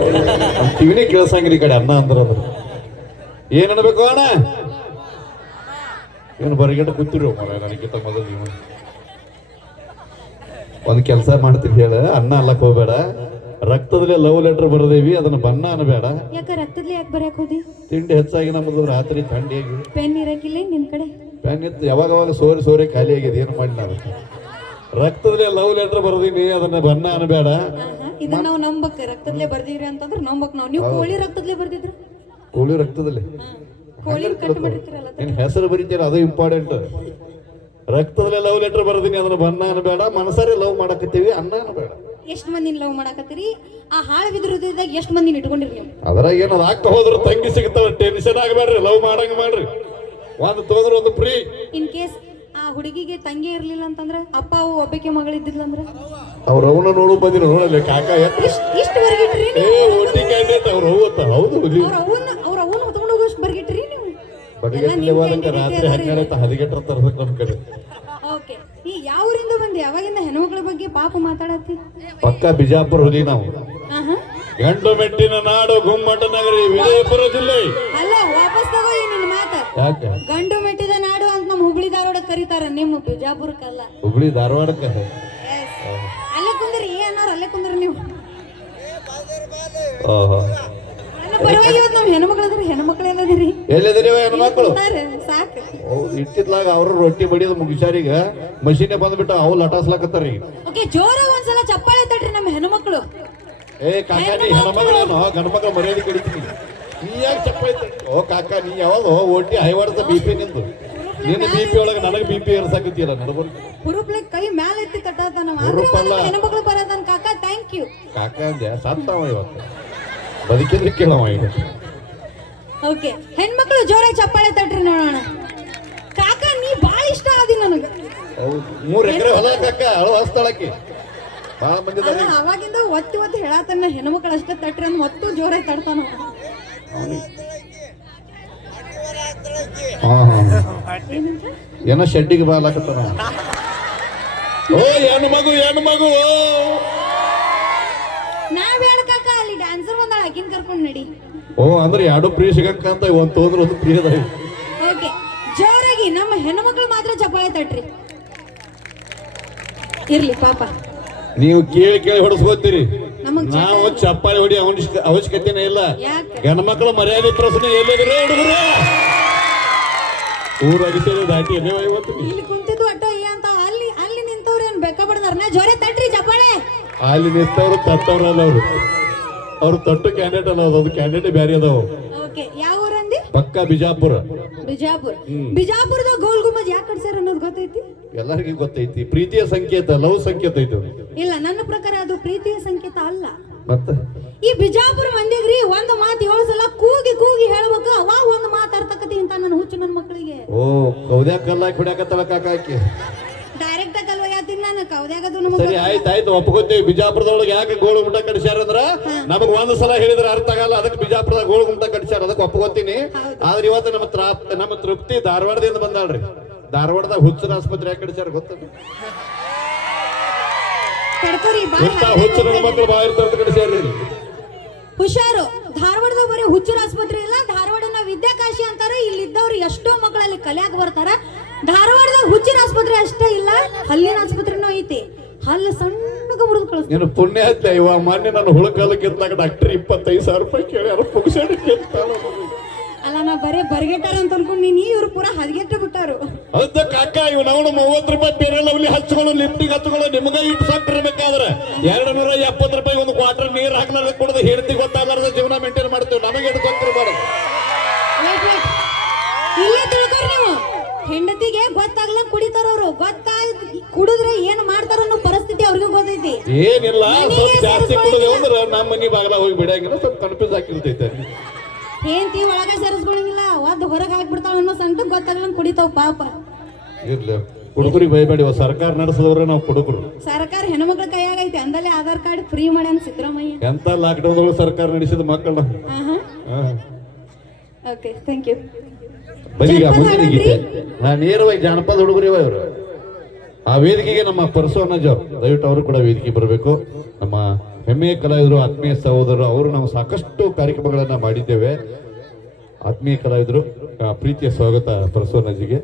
ನಮ್ ಕೇಳಸಂಗ್ರಿ ಈ ಕಡೆ ಅನ್ನ ಅಂದ್ರ ಅದ್ರ ಏನ್ ಅನ್ಬೇಕು ಅಣ್ಣ? ಇವನು ಬರಗಂಟ ಕೂತಿರು. ಮರ ನನಗಿಂತ ಮೊದಲು ನೀವು. ಒಂದ್ ಕೆಲಸ ಮಾಡ್ತೀನಿ ಹೇಳ ಅನ್ನ ಅಲ್ಲಕ್ ಹೋಗ್ಬೇಡ. ರಕ್ತದಲ್ಲಿ ಲವ್ ಲೆಟರ್ ಬರದೇವಿ ಅದನ್ನ ಬಣ್ಣ ಅನ್ಬೇಡ. ಯಾಕ ರಕ್ತದಲ್ಲಿ ಯಾಕೆ ಬರಕ್ ಹೋದಿ? ತಿಂಡಿ ಹೆಚ್ಚಾಗಿ ನಮ್ಮದು ರಾತ್ರಿ ಥಂಡಿಯಾಗಿ ಪೆನ್ ನಿನ್ ಕಡೆ? ಇತ್ತು ಯಾವಾಗ ಅವಾಗ ಸೋರಿ ಸೋರಿ ಖಾಲಿ ಆಗಿದೆ ಏನು ಮಾಡಿ ನಾನು ರಕ್ತದಲ್ಲಿ ಲವ್ ಲೆಟರ್ ಬರದೀನಿ ಅದನ್ನ ಬಣ್ಣ ಅನ್ಬೇಡ. ಇದನ್ನ ನಾವು ನಂಬಕ್ ರಕ್ತದಲ್ಲೇ ಬರ್ದಿವ್ರಿ ಅಂತಂದ್ರೆ ನಂಬಕ್ ನಾವು. ನೀವು ಕೋಳಿ ರಕ್ತದಲ್ಲೇ ಬರ್ದಿದ್ರ? ಕೋಳಿ ರಕ್ತದಲ್ಲಿ? ಕೋಳಿ ಕಟ್ ಮಾಡಿರ್ತೀರಲ್ಲ ನಿನ್ ಹೆಸರು ಬರೀತೀರ ಅದು ಇಂಪಾರ್ಟೆಂಟ್ ರಕ್ತದಲ್ಲೇ ಲವ್ ಲೆಟರ್ ಬರ್ದಿನಿ ಅದನ್ನ ಬಣ್ಣ ಅನ್ಬೇಡ ಮನಸಾರೆ ಲವ್ ಮಾಡಕತ್ತೀವಿ ಅನ್ನ ಬೇಡ. ಎಷ್ಟು ಮಂದಿನ ಲವ್ ಮಾಡಕತ್ತೀರಿ? ಆ ಹಾಳ ಬಿದ್ರ ಹೃದಯದಾಗ ಎಷ್ಟ್ ಮಂದಿನ ಇಟ್ಕೊಂಡಿರಿ ನೀವು? ಅದ್ರಾಗ ಏನದ ಆಗ್ತಾ ಹೋದ್ರ ತಂಗಿ ಸಿಗ್ತಾವ ಟೆನ್ಷನ್ ಆಗಬೇಡ್ರಿ ಲವ್ ಮಾಡಂಗ ಮಾಡ್ರಿ. ಒಂದು ತೋದ್ರ ಒಂದು ಫ್ರೀ ಇನ್ ಕೇಸ್ ಹುಡುಗಿಗೆ ತಂಗಿ ಇರ್ಲಿಲ್ಲ ಅಂತಂದ್ರ ಅಪ್ಪ ಅವು ಒಬ್ಬಕ್ಕೆ ಮಗಳಿದ್ದಿಲ್ಲ ಅವ್ರ ಅವನ ನೋಡು ಬಂದಿರ ನೋಡಲ್ಲ ಕಾಕ ಇಷ್ಟ ಇಷ್ಟು ಬರ್ಗಿಟ್ರಿ ಏ ಒಟ್ಟಿ ಕ್ಯಾಂಡಿಡೇಟ್ ಅವ್ರು ಹೋಗುತ್ತ ಹೌದು ಹುಲಿ ಅವ್ರ ಅವನ್ನ ಅವ್ರ ಅವನ್ನ ಹೊತ್ಕೊಂಡು ಹೋಗೋಷ್ಟು ಬರ್ಗಿಟ್ರಿ ನೀವು? ಬಡಿಗೆಟ್ಟಲೆ ಹೋದಂಗ ರಾತ್ರಿ ಹನ್ನೆರಡು ಹದಿಗೆಟ್ರ ತರ್ಬೇಕು ನಮ್ ಕಡೆ. ಓಕೆ. ಈ ಬಂದಿ? ಹೆಣ್ಮಕ್ಳ ಬಗ್ಗೆ ಪಾಪ ಮಾತಾಡತ್ತಿ? ಪಕ್ಕ ಬಿಜಾಪುರ ಹುಲಿ ನಾವು. ಗಂಡು ಮೆಟ್ಟಿನ ನಾಡು ಗುಮ್ಮಟ ನಗರಿ ವಿಜಯಪುರ ಜಿಲ್ಲೆ. ಅಲ್ಲ ವಾಪಸ್ ತಗೋ ಈ ನಿನ್ನ ಮಾತ. ಯಾಕೆ? ಗಂಡು ಮೆಟ್ಟಿದ ನಾಡು ಅಂತ ನಮ್ಮ ಹುಬ್ಳಿ ಧಾರವಾಡ ಕರೀತಾರ ನಿಮ್ಮ ಬಿಜಾಪುರಕ್ಕಲ್ಲ. ಹುಬ್ಳಿ ಧಾರವಾಡ ಅಲ್ಲೇ ಕುಂದ್ರಿ ಏನಾರ ಅಲ್ಲೇ ಕುಂದ್ರಿ ನೀವು. ಓಹೋ. ಅಲ್ಲ ಪರವಾಗಿ ಇವತ್ತು ನಾವು ಹೆಣ್ಮಕ್ಳದ್ರಿ ಹೆಣ್ಮಕ್ಳು ಏನದಿರಿ ಎಲ್ಲಿದ್ದೀರಿ ಹೆಣ್ಮಕ್ಳು? ಸಾಕು. ಇಟ್ಟಿದ್ಲಾಗ ಅವ್ರ ರೊಟ್ಟಿ ಬಡಿಯೋದು ಮುಗಿಸಾರೀಗ ಮಷೀನೆ ಬಂದ್ಬಿಟ್ಟು ಅವು ಲಟಾಸ್ಲಾಕತ್ತಾರ. ಈಗ ಓಕೆ ಜೋರಾಗಿ ಒಂದ್ಸಲ ಚಪ್ಪಾಳೆ ತಟ್ರಿ ನಮ್ಮ ಹೆಣ್ಮಕ್ಳು. ಏ ಕಾಕ ನೀ ಹೆಣ್ಮಗಳೇನು ಗಂಡ್ಮಕ್ಳು ಮರ್ಯಾದೆ ಕಡಿತೀನಿ. ನೀ ಯಾಕೆ ಚಪ್ಪ ಓ ಕಾಕ ನೀ ಯಾವಾಗ ಒಟ್ಟಿ ಹೈವಾಡ್ದ ಬಿ ಪಿ ನಿಂದು? ನಿನ್ನ ಬಿ ಪಿ ಒಳಗೆ ನನಗೆ ಬಿ ಪಿ ಏರ್ಸಾಕತ್ತಿಯಲ್ಲ ನಡಬರ್ಕ ಹುರುಪ್ಲೆ ಕೈ ಮ್ಯಾಲ ಎತ್ತಿ ತಟ್ಟಾತಾನ ಹುರುಪಲ್ಲ. ಹೆಣ್ಮಕ್ಳು ಬರತಾನ ಕಾಕ ಥ್ಯಾಂಕ್ ಯು ಕಾಕ ಅಂದೆ ಸತ್ತವ ಇವತ್ತು. ಬದುಕಿದ್ರೆ ಕೇಳವ ಈಗ ಓಕೆ ಹೆಣ್ಮಕ್ಳು ಜೋರಾಗಿ ಚಪ್ಪಾಳೆ ತಟ್ರಿ ನೋಡೋಣ. ಕಾಕ ನೀ ಬಾಳ ಇಷ್ಟ ಆದಿ ನನಗೆ. ಹೌದು. ಮೂರ್ ಎಕರೆ ಹೊಲ ಕಾಕ ಅಳು ಹಸ್ತಳಕ್ಕೆ ಭಾಳ ಮಂದಿ ಅಲ್ಲ ಅವಾಗಿಂದ ಒತ್ತಿ ಒತ್ತಿ ಹೇಳತನ ಹೆಣ್ಮಕ್ಳು ಅಷ್ಟೇ ತಟ್ರಿ ಅಂದ್ ಒತ್ತು ಜೋರಾಗಿ ತಡ್ತಾನ ಹಾ ಏನೋ ಶೆಡ್ಡಿಗೆ ಬಾಲಾಕತ್ತಾನ. ಓ ಹೆಣ್ಣು ಮಗು ಹೆಣ್ಣು ಮಗು. ನಾವ್ ಹೇಳ ಅಲ್ಲಿ ಡ್ಯಾನ್ಸರ್ ಬಂದಾಳ ಆಕಿನ್ ಕರ್ಕೊಂಡ್ ನಡಿ. ಓ ಅಂದ್ರೆ ಎರಡು ಪ್ರಿಯ ಸಿಗಕ್ಕ ಅಂತ ಒಂದ್ ತೋದ್ರ ಒಂದು ಪ್ರಿಯ ಅದ ಓಕೆ. ಜೋರಾಗಿ ನಮ್ಮ ಹೆಣ್ಮಕ್ಳು ಮಾತ್ರ ಚಪ್ಪಾಳೆ ತಟ್ರಿ. ಇರ್ಲಿ ಪಾಪ. ನೀವು ಕೇಳಿ ಕೇಳಿ ಹೊಡಿಸ್ಕೋತೀರಿ. ನಮಗ್ ನಾವು ಚಪ್ಪಾಳೆ ಹೊಡಿ ಅವಶ್ಯ ಅವಶ್ಯಕತೆನೇ ಇಲ್ಲ. ಹೆಣ್ಮಕ್ಳು ಗಂಡ ಮಕ್ಕಳು ಮರ್ಯಾದೆ ಪ್ರಶ್ನೆ ಎಲ್ಲಿದ್ರೆ ಹುಡುಗರು. ಊರ ಅಗಿಸಲು ದಾಟಿ ಎಲ್ಲೇ ಇವತ್ತು ಇಲ್ಲಿ ಕುಂತಿದ್ದು ಅಟ್ಟ ಏ ಅಂತ. ಅಲ್ಲಿ ಅಲ್ಲಿ ನಿಂತವ್ರು ಏನ್ ಬೆಕ್ಕ ಬಡದಾರ ಜೋರೆ ತಟ್ರಿ ಜಪಾಳೆ ಅಲ್ಲಿ ನಿಂತವ್ರು ತತ್ತವ್ರಲ್ಲ ಅವರು. ಅವ್ರು ತಟ್ಟು ಕ್ಯಾಂಡಿಡೇಟ್ ಅಲ್ಲ ಅದು ಕ್ಯಾಂಡಿಡೇಟ್ ಬೇರೆ ಅದಾವ. ಓಕೆ ಯಾವ ಊರಂದಿ ಪಕ್ಕ ಬಿಜಾಪುರ. ಬಿಜಾಪುರ. ಬಿಜಾಪುರದ ಗೋಲ್ ಗುಮ್ಮಜ್ ಯಾಕೆ ಕಟ್ಸ್ಯಾರ ಅನ್ನೋದು ಗೊತ್ತೈತಿ? ಎಲ್ಲರಿಗೂ ಗೊತ್ತೈತಿ. ಪ್ರೀತಿಯ ಸಂಕೇತ ಲವ್ ಸಂಕೇತ ಇದು. ಇಲ್ಲ ನನ್ನ ಪ್ರಕಾರ ಅದು ಪ್ರೀತಿಯ ಸಂಕೇತ ಅಲ್ಲ. ಮತ್ತೆ? ಈ ಬಿಜಾಪುರ ಮಂದಿಗ್ರಿ ಒಂದು ಮಾತು ಏಳು ಸಲ ಕೂಗಿ ಕೂಗಿ ಹೇಳ್ಬೇಕು ಅವಾಗ ಒಂದು ಮಾತು ಅರ್ಥಕತಿ ಅಂತ ನನ್ನ ಹುಚ್ಚು ನನ್ನ ಮಕ್ಕಳಿಗೆ ಓ ಕೌದ್ಯಾಗ ಕಲ್ಲ ಕುಡ್ಯಾಕತ್ತಳ ಕಾಕಾಕಿ ಡೈರೆಕ್ಟ್ ಆಗಲ್ವ ಯಾತಿಲ್ಲ ನಾನು ಕೌದ್ಯಾಗದು ನಮಗ ಸರಿ ಆಯ್ತು ಆಯ್ತು ಒಪ್ಕೋತೀವಿ ಬಿಜಾಪುರದೊಳಗೆ ಯಾಕೆ ಗೋಳು ಗುಂಟ ಕಡಿಸ್ಯಾರ ಅಂದ್ರ? ನಮಗ್ ಒಂದ್ ಸಲ ಹೇಳಿದ್ರೆ ಅರ್ಥ ಆಗಲ್ಲ ಅದಕ್ಕೆ ಬಿಜಾಪುರದಾಗ ಗೋಳು ಗುಂಟ ಕಡಿಸ್ಯಾರ ಅದಕ್ಕೆ ಒಪ್ಕೋತೀನಿ. ಆದ್ರೆ ಇವತ್ತು ನಮ್ಮ ತ್ರಾಪ್ ನಮ್ಮ ತೃಪ್ತಿ ಧಾರವಾಡದಿಂದ ಬಂದಾಳ್ರಿ. ಧಾರವಾಡದಾಗ ಹುಚ್ಚರ ಆಸ್ಪತ್ರೆ ಯಾಕೆ ಕಡಿಸ್ಯಾರ ಗೊತ್ತ? ತಡ್ಕೋರಿ ಬಾ ಹುಚ್ಚ ಹುಚ್ಚು ನನ್ನ ಮಕ್ಕಳು ಬಾಯಿ ಕಡಿಸ್ಯಾರ್ರಿ ಹುಷಾರು. ಧಾರವಾಡದ ಬರೀ ಹುಚ್ಚರ ಆಸ್ಪತ್ರೆ ಇಲ್ಲ ಧಾರವಾಡನ ವಿದ್ಯಾಕಾಶಿ ಅಂತಾರ ಇಲ್ಲಿದ್ದವ್ರು ಎಷ್ಟೋ ಮಕ್ಕಳಲ್ಲಿ ಕಲಿಯಾಕ ಬರ್ತಾರ. ಧಾರವಾಡದಾಗ ಹುಚ್ಚಿನ ಆಸ್ಪತ್ರೆ ಅಷ್ಟೇ ಇಲ್ಲ ಹಲ್ಲಿನ ಆಸ್ಪತ್ರೆನೂ ಐತಿ. ಹಲ್ಲ ಸಣ್ಣಗ ಮುರಿದು ಕಳಿಸ್ತಾರೆ. ಏನು ಪುಣ್ಯ ಐತೆ ಇವ ಮೊನ್ನೆ ನಾನು ಹುಳಕಾಲಕ್ಕೆ ಎದ್ದಾಗ ಡಾಕ್ಟರ್ ಇಪ್ಪತ್ತೈದು ಸಾವಿರ ರೂಪಾಯಿ ಕೇಳಿ ಯಾರು ಪುಗ್ಸಾಡಕ್ಕೆ ಅಲ್ಲ ನಾ ಬರೇ ಬರ್ಗೆಟ್ಟಾರ ಅಂತ ಅನ್ಕೊಂಡು ನೀನು ಇವ್ರು ಪೂರ ಹದಗೆಟ್ಟ ಬಿಟ್ಟಾರು. ಹೌದ ಕಾಕ ಇವ್ ನಾವು ಮೂವತ್ತು ರೂಪಾಯಿ ಬೇರೆ ಲವ್ಲಿ ಹಚ್ಕೊಳ್ಳೋ ಲಿಫ್ಟಿಗೆ ಹಚ್ಕೊಳ್ಳೋ ನಿಮಗ ಇಟ್ಟು ಸಾಕಿರ್ಬೇಕಾದ್ರೆ ಎರಡು ನೂರ ಎಪ್ಪತ್ತು ರೂಪಾಯಿ ಒಂದು ಕ್ವಾರ್ಟರ್ ನೀರು ಹಾಕ್ಲಾರ್ದೆ ಕೊಡೋದು ಹೆಂಡತಿ ಗೊತ್ತಾಗಲಾರ್ದ ಜೀವನ ಮೇಂಟೈನ್ ಮಾಡ್ತೀವಿ. ನಮಗೆ ಎಷ್ಟು ಹೆಂಡತಿಗೆ ಗೊತ್ತಾಗ್ಲ ಕುಡಿತಾರವ್ರು ಗೊತ್ತಾಯ್ತು ಕುಡಿದ್ರೆ ಏನ್ ಮಾಡ್ತಾರ ಅನ್ನೋ ಪರಿಸ್ಥಿತಿ ಅವ್ರಿಗೂ ಗೊತ್ತೈತಿ. ಏನಿಲ್ಲ ಸ್ವಲ್ಪ ಜಾಸ್ತಿ ಅಂದ್ರೆ ನಮ್ಮ ಮನೆ ಬಾಗಲ ಹೋಗಿ ಬಿಡಂಗಿಲ್ಲ ಸ್ವಲ್ಪ ಕನ್ಫ್ಯೂಸ್ ಆಗಿರ್ತೈತೆ ಹೆಂಡತಿ ಒಳಗೆ ಸೇರಿಸ್ಕೊಳಂಗಿಲ್ಲ ಒದ್ ಹೊರಗೆ ಹಾಕ್ಬಿಡ್ತಾಳ ಅನ್ನೋ ಸಂತ ಗೊತ್ತಾಗ್ಲಂಗ್ ಕುಡಿತಾವ್ ಪಾಪ. ಇರ್ಲಿ ಹುಡುಗರಿಗೆ ಭಯಬೇಡಿ ಸರ್ಕಾರ ನಡೆಸಿದವ್ರೆ ನಾವು ಹುಡುಗರು. ಸರ್ಕಾರ ಹೆಣ್ಮಕ್ಳ ಕೈಯಾಗ ಐತಿ ಅಂದಲೇ ಆಧಾರ್ ಕಾರ್ಡ್ ಫ್ರೀ ಮಾಡ್ಯಾನ ಸಿದ್ದರಾಮಯ್ಯ. ಎಂತ ಲಾಕ್ಡೌನ್ ಸರ್ಕಾರ ನಡೆಸಿದ ಮಕ್ಕಳ. ಓಕೆ ಥ್ಯಾಂಕ್ ಯು ಜನಪದ ಮುಂದಿನ ಗೀತೆ. ನಾ ನೇರವಾಗಿ ಜಾನಪದ ಹುಡುಗರು ಇವರು. ಆ ವೇದಿಕೆಗೆ ನಮ್ಮ ಪರಸು ದಯವಿಟ್ಟು ಅವರು ಕೂಡ ವೇದಿಕೆ ಬರಬೇಕು. ನಮ್ಮ ಹೆಮ್ಮೆಯ ಕಲಾವಿದರು ಆತ್ಮೀಯ ಸಹೋದರರು ಅವರು ನಾವು ಸಾಕಷ್ಟು ಕಾರ್ಯಕ್ರಮಗಳನ್ನು ಮಾಡಿದ್ದೇವೆ. ಆತ್ಮೀಯ ಕಲಾವಿದರು ಪ್ರೀತಿಯ ಸ್ವಾಗತ ಪ್ರಸನ್ನಜಿಗೆ